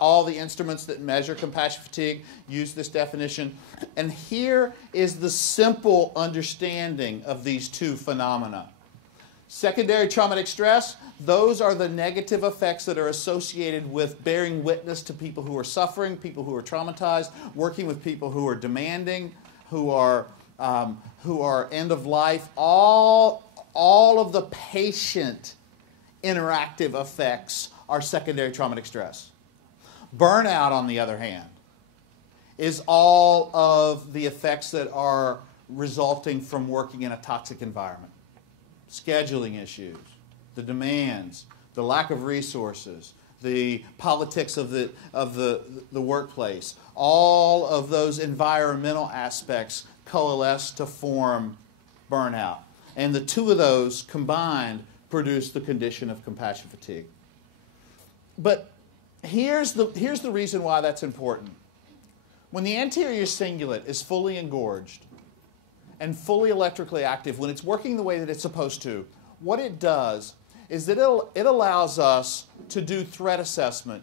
All the instruments that measure compassion fatigue use this definition. And here is the simple understanding of these two phenomena. Secondary traumatic stress, those are the negative effects that are associated with bearing witness to people who are suffering, people who are traumatized, working with people who are demanding, who are end of life. All of the patient interactive effects are secondary traumatic stress. Burnout, on the other hand, is all of the effects that are resulting from working in a toxic environment. Scheduling issues, the demands, the lack of resources, the politics of the workplace, all of those environmental aspects coalesce to form burnout. And the two of those combined produce the condition of compassion fatigue. But here's the reason why that's important. When the anterior cingulate is fully engorged and fully electrically active, when it's working the way that it's supposed to, what it does is that it allows us to do threat assessment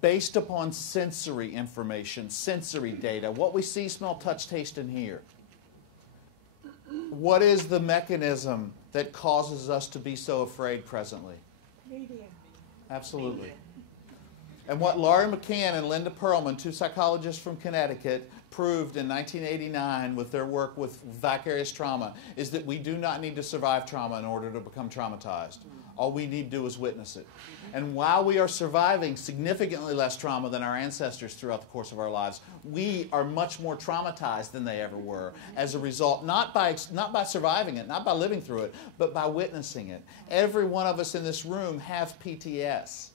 based upon sensory information, sensory data, what we see, smell, touch, taste, and hear. What is the mechanism that causes us to be so afraid presently? Media. Absolutely. Media. And what Laurie McCann and Linda Perlman, two psychologists from Connecticut, proved in 1989 with their work with vicarious trauma is that we do not need to survive trauma in order to become traumatized. All we need to do is witness it. And while we are surviving significantly less trauma than our ancestors throughout the course of our lives, we are much more traumatized than they ever were as a result, not by surviving it, not by living through it, but by witnessing it. Every one of us in this room have PTS.